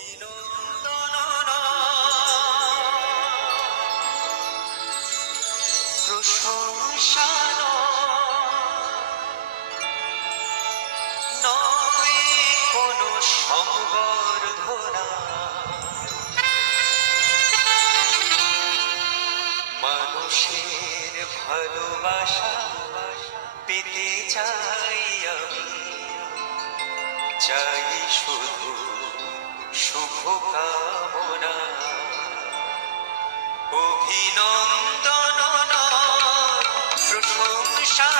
অভিনন্দন প্রশংসা নয় কোনো সংবর্ধনা, মানুষের ভালোবাসা পেতে চাই আমি, চাই শুধু শুভকামনা। অভিনন্দন প্রশংসা